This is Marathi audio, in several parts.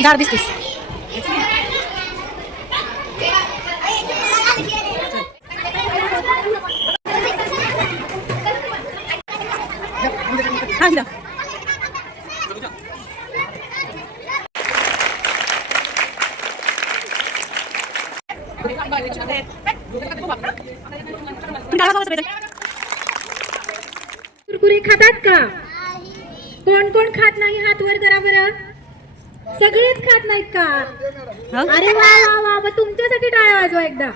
झाड दिसतेस. हा इथं. कुरकुरे खातात का? कोण कोण खात नाही हात वर करा बरं. सगळेच खात नाहीत का? अरे वा वा वा, मग तुमच्यासाठी टाळ्या वाजवा एकदा.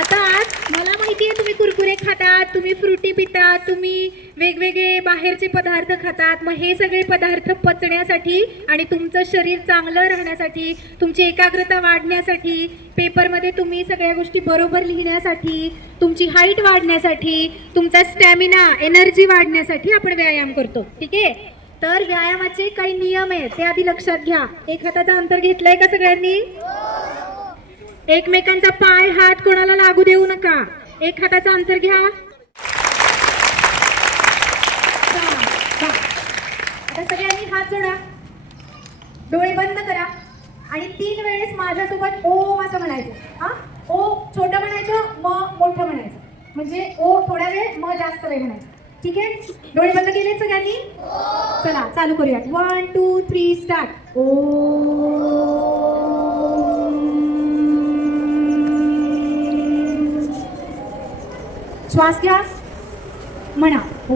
आता मला माहिती आहे तुम्ही कुरकुरे खातात, तुम्ही फ्रुटी पितात, तुम्ही वेगवेगळे बाहेरचे पदार्थ खातात. मग हे सगळे पदार्थ पचण्यासाठी आणि तुमचं शरीर चांगलं राहण्यासाठी, तुमची एकाग्रता वाढण्यासाठी, पेपरमध्ये तुम्ही सगळ्या गोष्टी बरोबर लिहिण्यासाठी, तुमची हाईट वाढण्यासाठी, तुमचा स्टॅमिना एनर्जी वाढण्यासाठी आपण व्यायाम करतो. ठीक आहे. तर व्यायामाचे काही नियम आहेत ते आधी लक्षात घ्या. एक हाताचं अंतर घेतलंय का सगळ्यांनी? एकमेकांचा पाय हात कोणाला लागू देऊ नका. एक हाताचं अंतर घ्या. आता सगळ्यांनी हात जोडा, डोळे बंद करा आणि 3 वेळेस माझ्यासोबत ओम असं म्हणायचं. हा, ओ छोटं म्हणायचं, म मोठं म्हणायचं. म्हणजे ओ थोड्या वेळ, म जास्त वेळ म्हणायचं. ठीक आहे. डोळे बंद केले सगळ्यांनी? चला चालू करूया. 1 2 3 स्टार्ट. ओ श्वास घ्या, म्हणा ओ.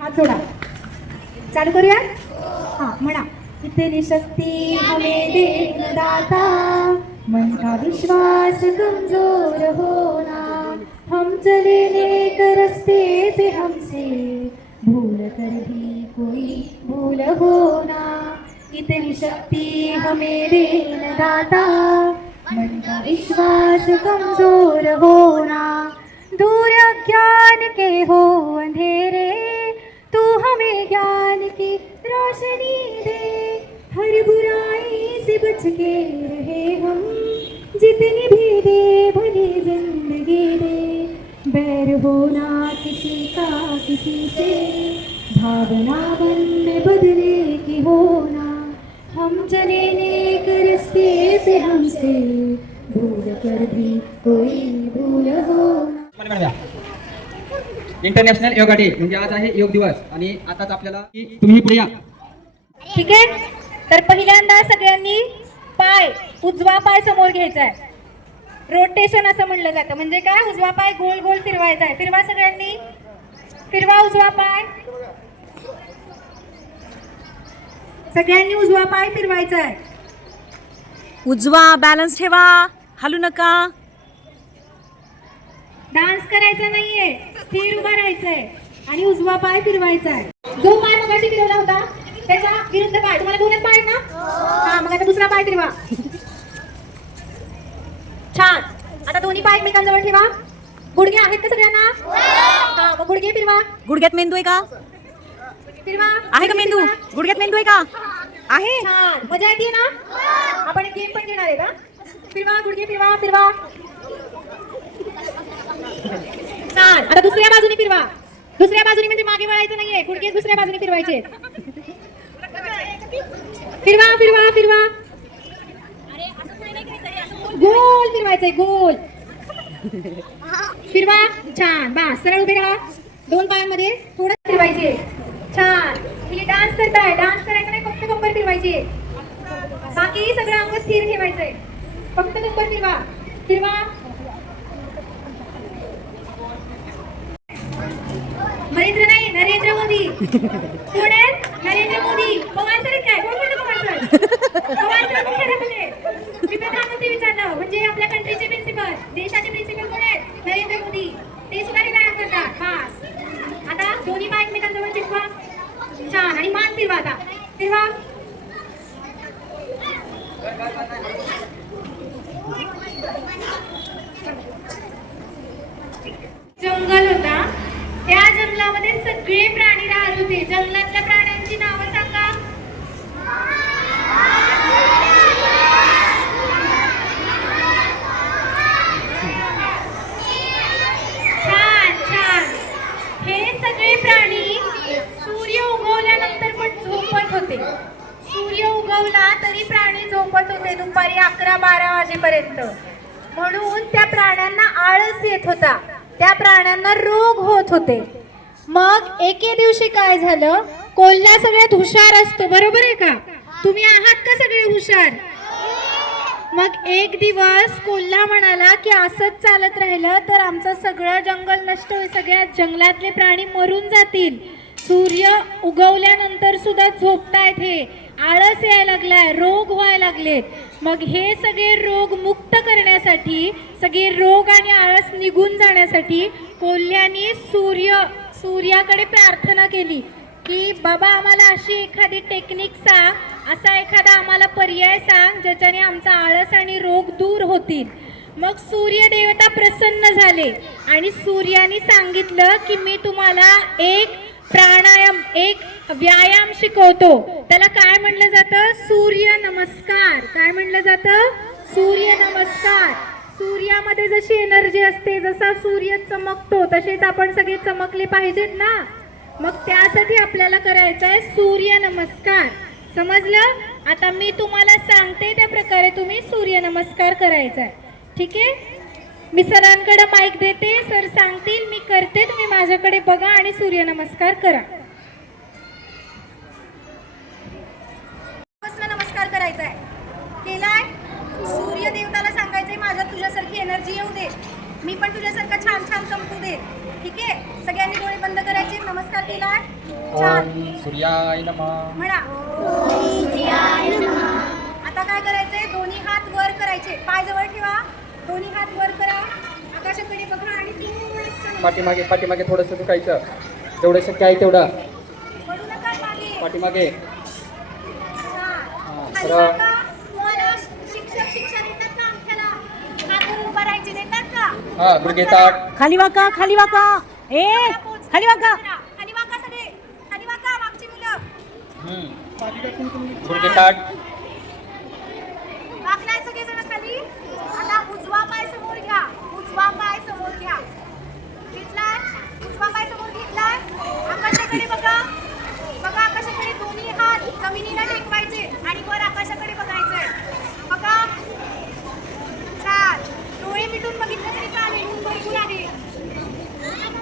हात जोडा, चालू करूया. हा, म्हणा. इतनी शक्ति हमें दे दाता, मन का विश्वास कमजोर होना, हम चले नेक रस्ते पे हमसे भूल कर भी कोई भूल होना. इतनी शक्ति हमें देन दाता, मन का विश्वास कमजोर होना. दूर अज्ञान के हो अंधेरे, तू हमें ज्ञान की रोशनी दे. हर बुराई से बच के रहे हम, जितनी भी दे भली जिंदगी दे. बैर होना किसी का किसी से, भावना मन में बदले की होना. हम चले नेक रस्ते पे हमसे भूल कर भी कोई भूल होना. इंटरनॅशनल योगा डे म्हणजे आज आहे योग दिवस आणि आताच आपल्याला तुम्ही पुढे या. ठीक आहे. तर पहिल्यांदा सगळ्यांनी पाय, उजवा पाय समोर घ्यायचा आहे. रोटेशन असं म्हणलं जातं. म्हणजे काय? उजवा पाय गोल गोल फिरवायचा आहे. फिरवा सगळ्यांनी, फिरवा उजवा पाय. सगळ्यांनी उजवा पाय फिरवायचा आहे. उजवा बॅलन्स ठेवा, हलू नका. डान्स करायचा नाहीये, स्थिर उभा राहायचंय आणि उजवा पाय फिरवायचा आहे. जो पाय मगाशी फिरवला होता त्याच्या विरुद्ध पाय. तुम्हाला 2च पाय आहेत ना? हा, मग आता दुसरा पाय फिरवा. छान. आता दोन्ही पाय एकमेकांजवळ ठेवा. गुडघे आहेत का सगळ्यांना? हा, मग गुडघे फिरवा. गुडघ्यात मेंदू आहे का? फिरवा. आहे का मेंदू? गुडघ्यात मेंदू आहे का? आहे. छान. मजा येते ना? आपण एक गेम पण घेणार आहे का? फिरवा, गुडघे फिरवा, फिरवा. छान. आता दुसऱ्या बाजूने फिरवा. दुसऱ्या बाजूने म्हणजे मागे वळायचं नाहीये, गुडघे दुसऱ्या बाजूने फिरवायचे. फिरवा फिरवा फिरवा. गोल फिरवायचंय, गोल फिरवा. छान. बस, सरळ उभे राहा. 2 पायांमध्ये थोडं फिरवायचे. छान. तुम्ही डान्स करताय, डान्स करायचा नाही, फक्त कंबर फिरवायची. बाकी सगळं अंग स्थिर ठेवायचंय, फक्त कंबर फिरवा. फिरवा. नरेंद्र नाही, नरेंद्र मोदी. कोण आहेत? नरेंद्र मोदी. पवार सर काय? कोण म्हणलं पवार सर? पवार सर मुख्याध्यापक आहेत. मी प्रधानमंत्री विचारलं, म्हणजे आपल्या कंट्रीचे प्रिन्सिपल, देशाचे प्रिन्सिपल कोण आहेत? नरेंद्र मोदी. ते सुद्धा हे व्यायाम करतात. बस. आता दोन्ही पाय एकमेकांजवळ फिरवा. छान. आणि मान फिरवा. आता फिरवा. जंगल होता, त्या जंगलामध्ये सगळे प्राणी राहत होते. जंगलातल्या प्राण्यांची नावं सांगा. पर्यंत. म्हणून त्या प्राण्यांना आळस येत होता, त्या प्राण्यांना रोग होत होते. मग एके दिवशी काय झालं, कोल्हा सगळ्यात हुशार असतो, बरोबर आहे का? तुम्ही आहात का सगळे हुशार? मग एक दिवस कोल्हा म्हणाला की असंच चालत राहिलं तर आमचं सगळं जंगल नष्ट होईल, सगळ्या जंगलातले प्राणी मरून जातील. सूर्य उगवल्यानंतर सुद्धा झोपतायत, हे आळस यायला लागलाय, रोग व्हायला लागलेत. मग हे सगळे रोग मुक्त करण्यासाठी, सगळे रोग आणि आळस निघून जाण्यासाठी कोल्ह्याने सूर्याकडे प्रार्थना केली की बाबा आम्हाला अशी एखादी टेक्निक सांग, असा एखादा आम्हाला पर्याय सांग ज्याच्याने आमचा आळस आणि रोग दूर होतील. मग सूर्य देवता प्रसन्न झाले आणि सूर्याने सांगितलं की मी तुम्हाला एक प्राणायाम, एक व्यायाम शिकवतो. त्याला काय म्हणलं जातं? सूर्य नमस्कार. काय म्हणलं जातं? सूर्य नमस्कार. सूर्यामध्ये जशी एनर्जी असते, जसा सूर्य चमकतो तसेच आपण सगळे चमकले पाहिजेत ना. मग त्यासाठी आपल्याला करायचं आहे सूर्य नमस्कार. समजलं? आता मी तुम्हाला सांगते त्या प्रकारे तुम्ही सूर्य नमस्कार करायचा आहे. ठीक आहे? मी सरांकडे माईक देते, सर सांगतील, मी करते, तुम्ही माझ्याकडे बघा आणि सूर्य नमस्कार करा. नमस्कार करायचा आहे. केलाय? सूर्य देवताला सांगायचंय माझ्या तुझ्यासारखी एनर्जी येऊ दे, मी पण तुझ्यासारखा छान छान चमकू दे. ठीक आहे? सगळ्यांनी डोळे बंद करायचे. नमस्कार केलाय? छान. सूर्याय नमः म्हणा. आता काय करायचंय? दोन्ही हात वर करायचे, पाय जवळ ठेवा, दोन्ही हात वर करा, आकाशाकडे बघा आणि थोडंसं पाठीमागे थोडंसं झुकायचं, जेवढं शक्य आहे तेवढं. पडू नका मागे. पाठीमागे. खाली बघा. तुम्हाला शिक्षक शिक्षा देतात का अंगठ्याला? हात उभा राहायचे देतात का? हा, गुडघे ताठ. खाली वाका, खाली वाका. ए खाली वाका, खाली वाका, सगळे खाली वाका, मागची मुलं. गुडघे ताठ. वाकलाय सगळे जण खाली. आता उजवा पाय समोर घ्या, उजवा पाय समोर घ्या. घेतलाय? उजवा पाय समोर घेतलाय. आकाशाकडे बघा, बघा आकाशाकडे. दोन्ही हात जमिनीला टेकवायचे आणि वर आकाशाकडे बघायचंय. बघा. छान. डोळे मिटून बघितलं तरी चालेल, ऊन भरपूर आहे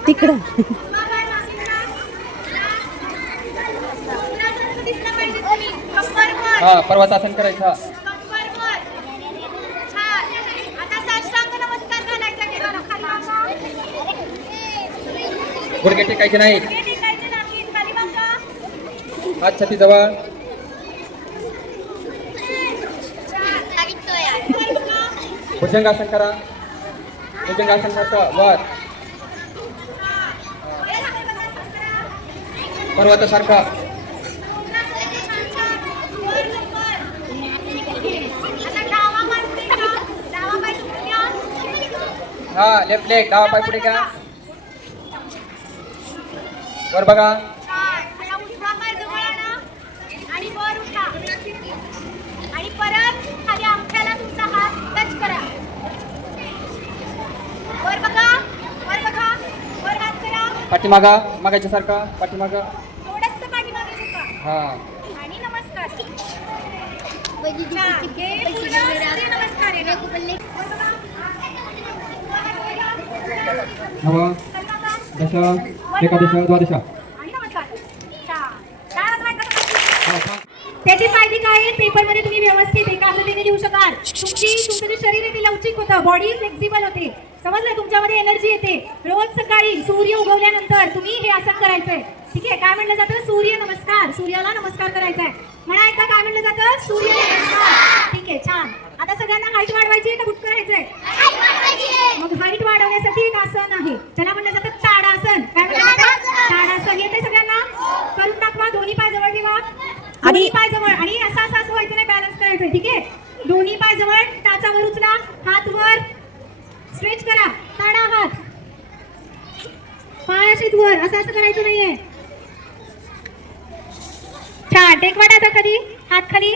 तिकडं. उजवा पाय मागे करा. उन्हासारखं दिसलं पाहिजे तुम्ही. कंबर वर. हा, पर्वतासन करायचा. कंबर वर. छान. आता साष्टांग नमस्कार घालायचा. देवाला खाली वाका. गुडघे टेकायचे नाही. हे टेकायचे नाहीत. खाली वाका. हात छातीजवळ. भुजंगासन करा. भुजंगासन सारखं वर. पर्वतासारखा. हा, लेफ्ट लेग, डावा पाय पुढे घ्या, वर बघा. आता उजवा पाय जवळ आणा आणि वर उठा आणि परत खाली अंगठ्याला तुमचा हात टच करा. वर बघा, वर बघा, वर हात करा. पाठीमागा, मागायच्या सारखा पाठीमागा. थोडंसं पाठीमागे झुका हा. आणि नमस्कार. छान. हे पूर्ण सूर्य नमस्कार आहे ना. वर बघा. नव दश एकादश द्वादश. आणि नमस्कार. छान. काय वाजवायचं कसं? हा, हा. त्याचे फायदे काय आहेत? पेपरमध्ये तुम्ही व्यवस्थित एकाग्रतेने लिहू शकाल. तुमचं जे शरीर आहे ते लवचिक होतं, बॉडी फ्लेक्झिबल होते. समजलं? तुमच्यामध्ये एनर्जी येते. रोज सकाळी सूर्य उगवल्यानंतर तुम्ही हे असं करायचंय. ठीक आहे? काय म्हणलं जातं? सूर्य नमस्कार. सूर्याला नमस्कार करायचा आहे. म्हणा एकदा काय म्हणलं जातं? सूर्य नमस्कार. ठीक आहे, छान. आता सगळ्यांना हाईट वाढवायची आहे का बुट करायचंय? मग हाईट वाढवण्यासाठी एक आसन आहे, त्याला म्हणलं जातं ताडासन. काय म्हणलं जातं? ताडासन. येते सगळ्यांना? करून दाखवा. दोन्ही पाय जवळ ठेवा, दोन्ही पाय जवळ, आणि असं व्हायचं नाही, बॅलन्स करायचंय. ठीक आहे? दोन्ही पाय जवळ, टाचावर उचला, हात वर स्ट्रेच करा, ताडा हात, पाय असेच वर, असं करायचं नाहीये. छान. टेकवाट आता खाली, हात खाली.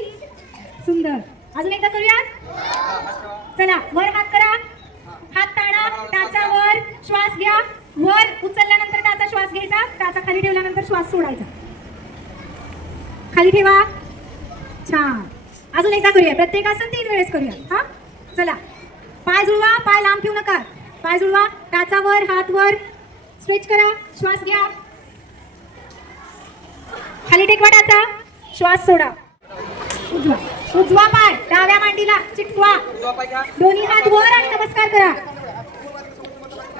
सुंदर. अजून एकदा करूया. चला, वर हात करा, हात ताणा, टाचा वर, श्वास घ्या. वर उचलल्यानंतर टाचा श्वास घ्यायचा, टाचा खाली ठेवल्यानंतर श्वास सोडायचा. खाली ठेवा. छान. अजून एकदा करूया. प्रत्येक आसन 3 वेळेस करूया. हा, चला, पाय जुळवा, पाय लांब ठेवू नका. पाय जुळवा, टाचावर, हात वर, स्ट्रेच करा, श्वास घ्या, खाली टेकवा टाचा, श्वास सोडा. उजवा उजवा पाय डाव्या मांडीला चिटकवा, दोन्ही हात वर आणि नमस्कार करा.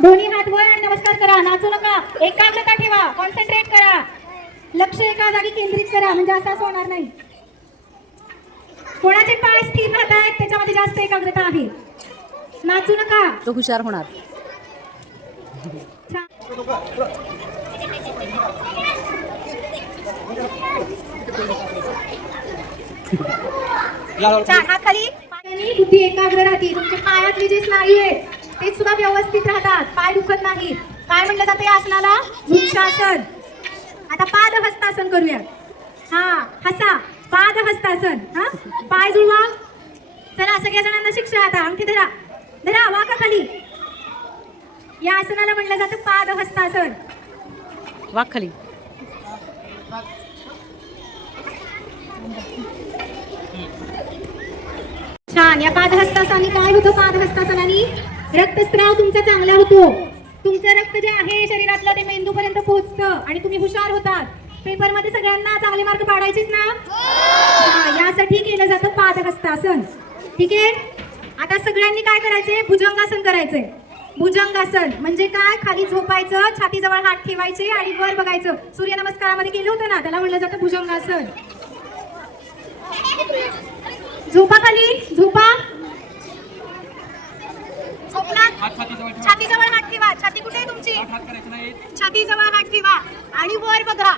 दोन्ही हात वर आणि नमस्कार करा. नाचू नका, एकाग्रता ठेवा, कॉन्सन्ट्रेट करा, लक्ष एका जागी केंद्रित करा, म्हणजे असं होणार नाही. कोणाचे पाय स्थिर राहत आहेत त्याच्यामध्ये जास्त एकाग्रता आहे. नाचू नका, तो हुशार होणार. छान. छान, हात खाली. पायाने बुद्धी एकाग्र राहते. तुमच्या पायातले जे स्नायू आहेत ते सुद्धा व्यवस्थित राहतात, पाय दुखत नाहीत. काय म्हणलं जातं या आसनाला? वृक्षासन. आता पाद हस्तासन करूया. हा, हसा, पाद हस्तासन. हा, पाय जुळवा. चला, सगळ्या जणांना शिक्षा. आता अंगठी धरा, धरा, वाका खाली. या आसनाला म्हणलं जातं पाद हस्तासन. वाघ खाली. छान. या पादहस्तासनाने काय होतं? पादहस्तासनाने रक्तस्राव तुमचा चांगला होतो. तुमचं रक्त जे आहे शरीरातलं ते मेंदूपर्यंत पोहोचतं आणि तुम्ही हुशार होतात. पेपरमध्ये सगळ्यांना चांगले मार्क पाडायचेच ना. यासाठी केलं जातं पादहस्तासन. ठीक आहे. आता सगळ्यांनी काय करायचंय? भुजंगासन करायचंय. भुजंगासन म्हणजे काय? खाली झोपायचं, छातीजवळ हात ठेवायचे आणि वर बघायचं. सूर्यनमस्कारामध्ये केलं होतं ना, त्याला म्हणलं जातं भुजंगासन. झोपा खाली, झोपा. झोपलात, छातीजवळ हात ठेवा. छाती कुठे आहे तुमची? छातीजवळ हात ठेवा आणि वर बघा.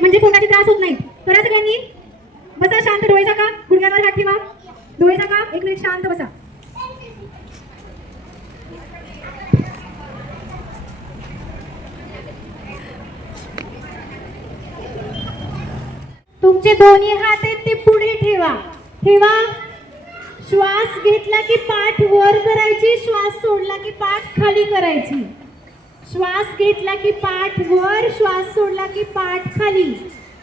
म्हणजे कोणाची त्रास होत नाही. करा सगळ्यांनी. बसा शांत, डोळे झाका, गुडघ्यावर हात ठेवा, डोळे झाका, एक मिनिट शांत बसा. तुमचे दोन्ही हात आहेत ते पुढे ठेवा. ठेवा. श्वास घेतला की पाठ वर करायची, श्वास सोडला की पाठ खाली करायची. श्वास घेतला की पाठ वर, श्वास सोडला की पाठ खाली.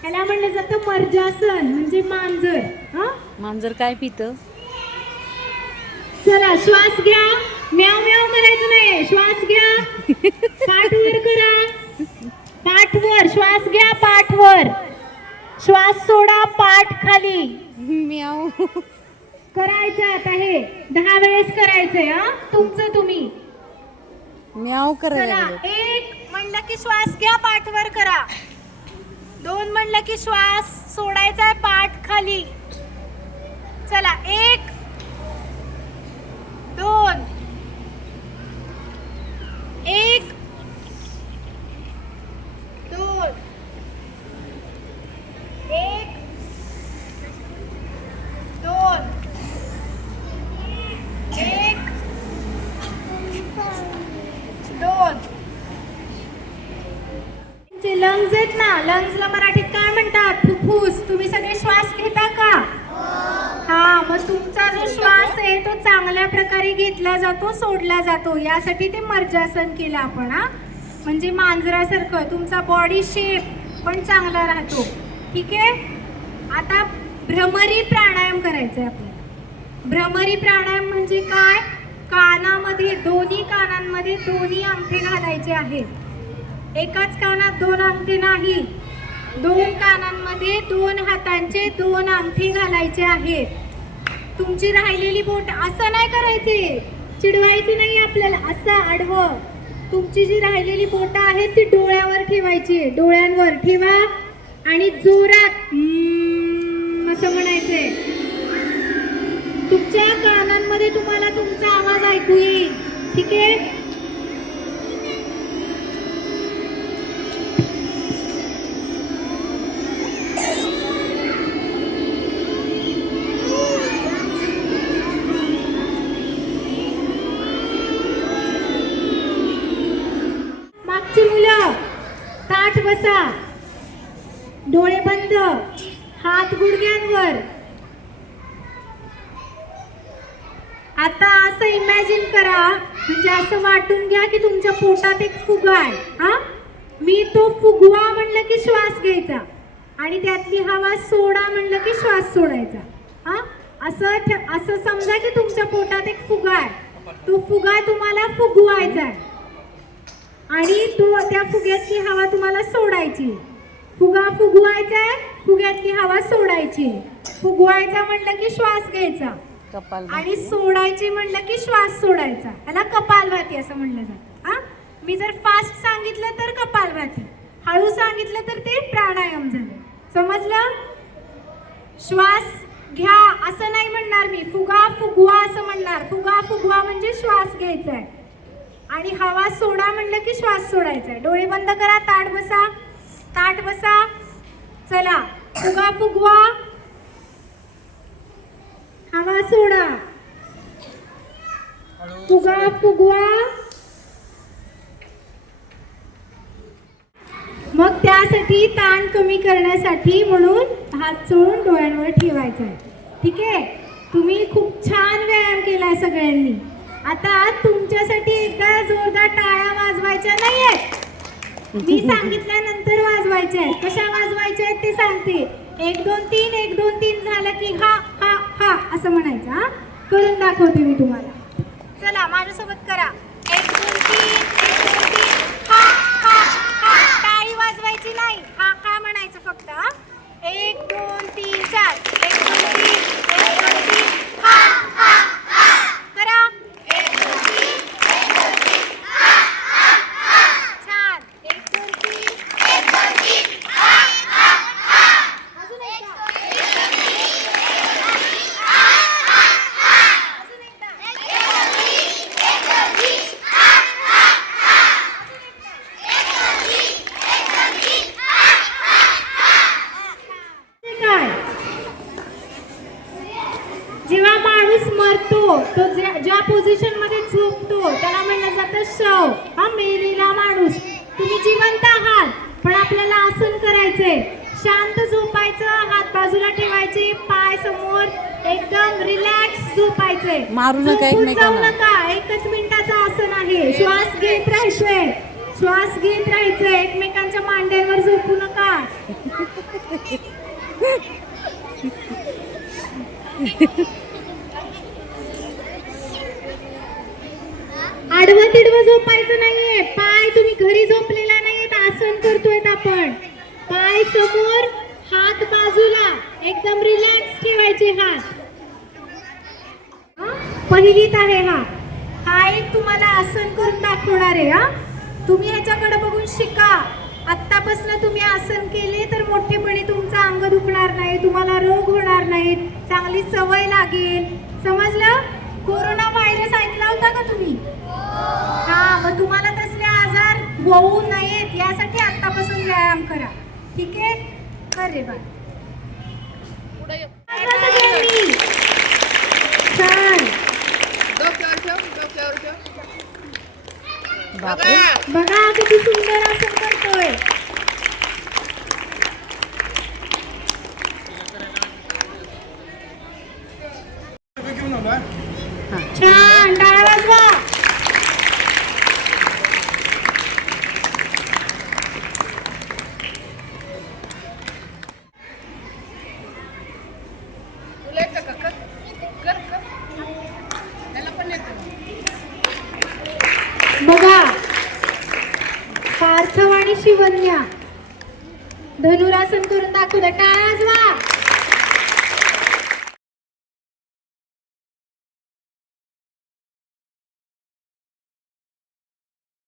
याला म्हणलं जातं मर्जासन म्हणजे मांजर. हा, मांजर काय पितं? चला, श्वास घ्या. म्याव म्याव करायचं नाही. श्वास घ्या, पाठ वर करा, पाठ वर. श्वास घ्या, पाठ वर. श्वास सोडा, पाठ खाली. म्याव करायचं. आता हे 10 वेळेस करायचंय. हा, तुमचं तुम्ही. म्याव करायला चला, लागले. 1 म्हणलं की श्वास घ्या, पाठ वर करा. 2 म्हणलं की श्वास सोडायचा, पाठ खाली. चला, 1 2 1 2 1 2 1 2. लंग्स आहेत ना, लंग्सला मराठीत काय म्हणतात? फुफ्फुस. तुम्ही सगळे श्वास घेता का? हा, मग तुमचा जो श्वास आहे तो चांगल्या प्रकारे घेतला जातो, सोडला जातो. यासाठी ते मर्जासन केलं आपण. हा, म्हणजे मांजरासारखं तुमचा बॉडी शेप पण चांगला राहतो. ठीक आहे. आता भ्रमरी प्राणायाम करायचा आहे आपल्याला. भ्रमरी प्राणायाम म्हणजे काय? कानामध्ये, दोन्ही कानांमध्ये दोन्ही अंगठे घालायचे आहेत. एकाच कानात 2 अंगठे नाही, 2 कानांमध्ये 2 हातांचे 2 अंगठे घालायचे आहेत. तुमची राहिलेली बोट असं नाही करायचे, चिडवायची नाही आपल्याला. असं आडवं. तुमची जी राहिलेली बोट आहेत ती डोळ्यावर ठेवायची. डोळ्यांवर ठेवा आणि जोरात असं म्हणायचंय. तुमच्या कानांमध्ये तुम्हाला तुमचा आवाज ऐकू येईल. ठीक आहे. मागची मुलं ताठ बसा, डोळे बंद, हात गुडघ्यांवर. आता असं इमॅजिन करा, म्हणजे असं वाटून घ्या की तुमच्या पोटात एक फुगा आहे. हा, मी तो फुगवा म्हणलं की श्वास घ्यायचा आणि त्यातली हवा सोडा म्हणलं की श्वास सोडायचा. हा, असं समजा की तुमच्या पोटात एक फुगा आहे. तो फुगा तुम्हाला फुगवायचा आहे आणि त्या फुग्यातली हवा तुम्हाला सोडायची. फुगा फुगवायचा आहे, फुग्यातली हवा सोडायची. फुगवायचा म्हणलं की श्वास घ्यायचा कपाल आणि सोडायची म्हणलं की श्वास सोडायचा. याला कपालभाती असं म्हणलं जातं. हा, मी जर फास्ट सांगितलं तर कपालभाती, हळू सांगितलं तर ते प्राणायाम झालं. समजलं? श्वास घ्या असं नाही म्हणणार मी, फुगा फुगवा असं म्हणणार. फुगा फुगवा म्हणजे श्वास घ्यायचा आहे आणि हवा सोडा म्हणलं की श्वास सोडायचा आहे. डोळे बंद करा, ताठ बसा, ताठ बसा. चला, फुगा फुगवा, हवा सोडा, फुगा फुगवा. मग त्यासाठी ताण कमी करण्यासाठी म्हणून हात चोळून डोळ्यांवर ठेवायचा आहे. ठीक आहे, तुम्ही खूप छान व्यायाम केलाय सगळ्यांनी. आता तुमच्यासाठी एकदा जोरदार टाळ्या वाजवायच्या नाहीयेत, मी सांगितल्यानंतर वाजवायच्या आहेत. कशा वाजवायच्या आहेत ते सांगते. 1 2 3 1 2 3 झालं की हा हा हा असं म्हणायचं. हा, करून दाखवते मी तुम्हाला. चला माझ्यासोबत करा. 1 2 3 1 2 3 हा हा हा. टाळी वाजवायची नाही, हा हा म्हणायचं फक्त. हा, 1 2 3 4 1 2 3 1 2 3 हा हा हा. करा. 1 2 3 1 2 3 हा हा हा. छान. 1 2 3 1 2 3 हा हा हा. अजून एकदा. 1 2 3 1 2 3 हा हा हा. अजून एकदा. 1 2 3 1 2 3 हा हा हा. अजून एकदा. 1 2 3 1 2 3 हा हा हा. काय जेव्हा माणूस मरतो तो ज्या पोझिशन मध्ये झोपतो त्याला म्हणलं जातं शव. हा, मेलेला माणूस. तुम्ही जिवंत आहात पण आपल्याला आसन करायचंय. शांत झोपायचं, हात बाजूला ठेवायचे, पाय समोर, एकदम रिलॅक्स झोपायचंय. मारू नका झोपून जाऊ एकमेकांना. नका. 1च मिनिटाचं आसन आहे. श्वास घेत राहायचंय, श्वास घेत राहायचंय. एकमेकांच्या मांड्यांवर झोपू नका. आडवं तिडवं झोपायचं नाहीये. पाय तुम्ही घरी झोपलेला नाहीयेत, आसन करतोय आपण. पाय समोर, हात बाजूला, एकदम रिलॅक्स ठेवायचे हात. पहिलीत आहे हा. हा एक तुम्हाला आसन करून दाखवणार आहे. हा, तुम्ही ह्याच्याकडे बघून शिका. आत्तापासून तुम्ही आसन केले तर मोठेपणी तुमचं अंग दुखणार नाही, तुम्हाला रोग होणार नाहीत, चांगली सवय लागेल. समजलं? कोरोना व्हायरस ऐकला होता का तुम्ही? हा, मग तुम्हाला तसले आजार होऊ नयेत यासाठी आत्तापासून व्यायाम करा. ठीक आहे, कर रे बाळ. छान. बापरे, बघा किती सुंदर आसन करतोय. छान, टाळ्या वाजवा. बघा, पार्थव आणि शिवन्या धनुरासन करून दाखवलं. टाळ्या वाजवा.